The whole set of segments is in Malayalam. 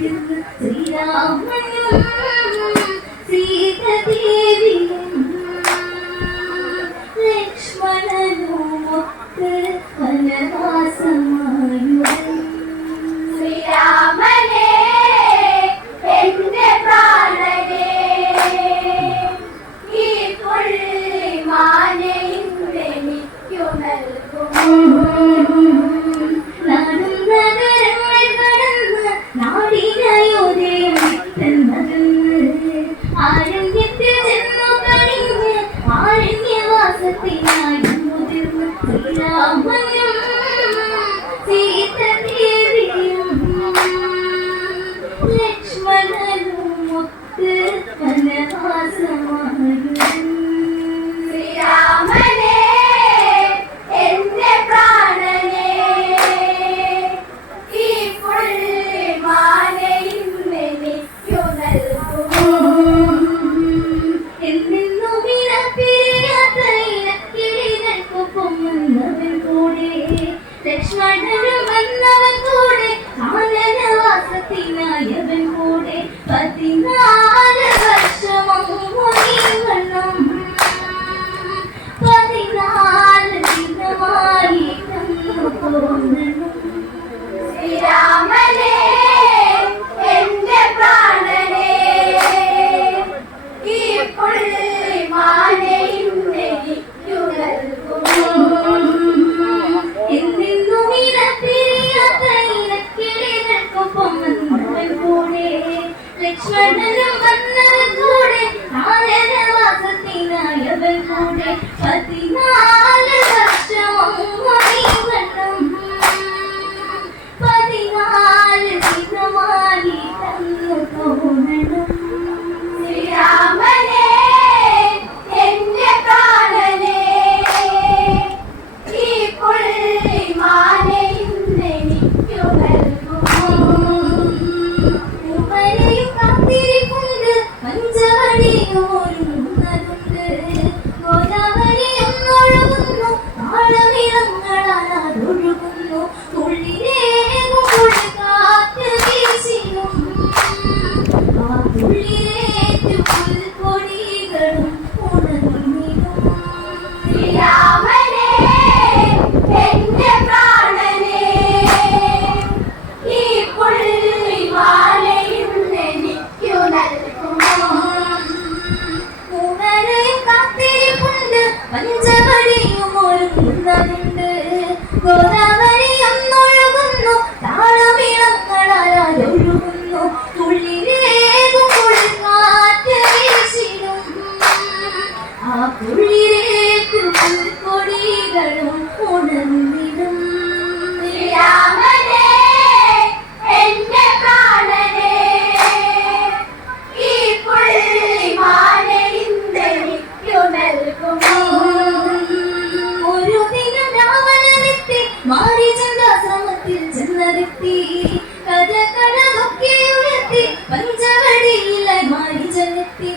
Sri Ramayana പതിനായവൻ കൂടെ പതിനാ മാറിചന്ദ്രാശ്രമത്തിൽ ചെന്നതെത്തി കഥ കടമൊക്കെ ഉയർത്തി പഞ്ചവടിയിലായി മാറിചെന്നെത്തി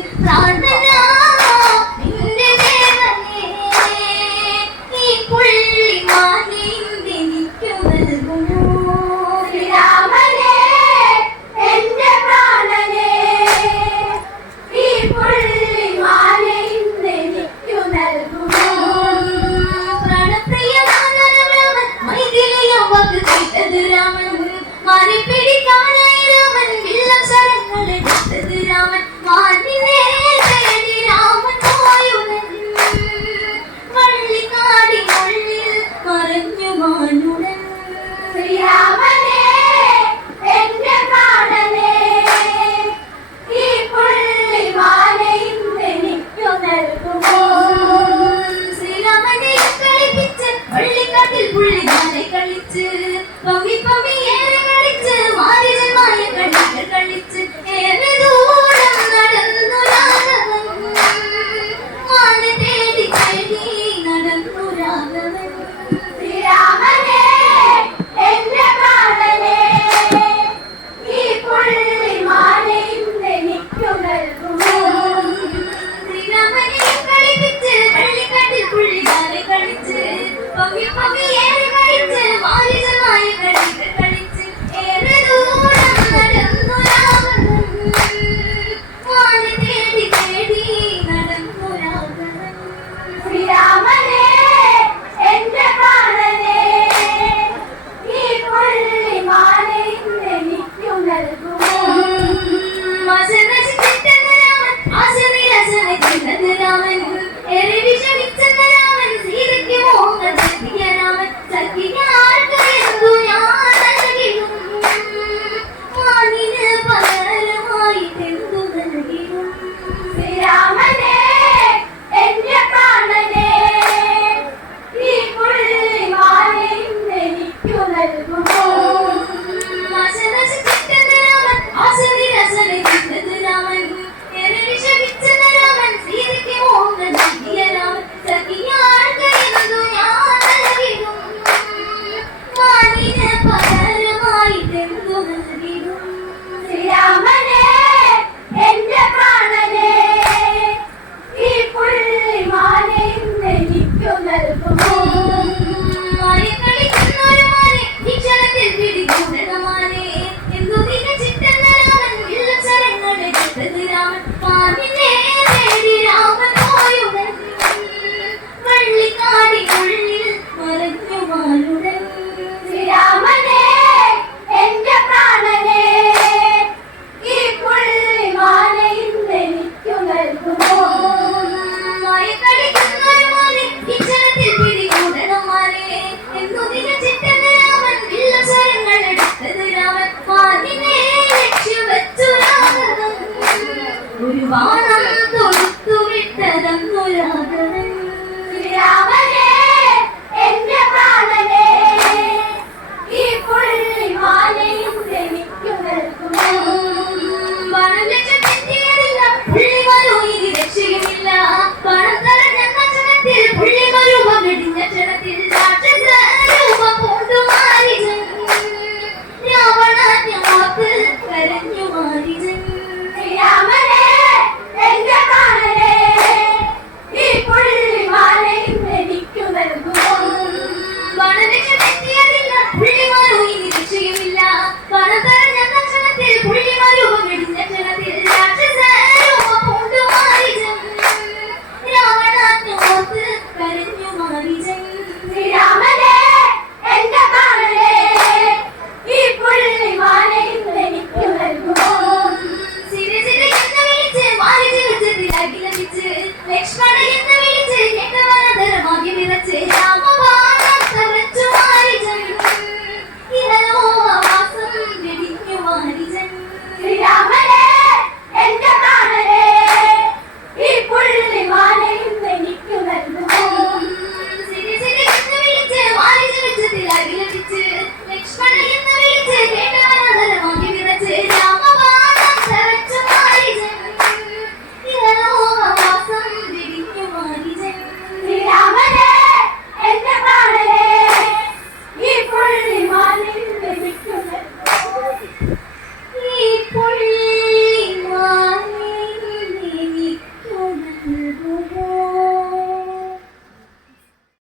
Prawn Mommy, mommy, everybody, mommy. Bye. Bye. Bye.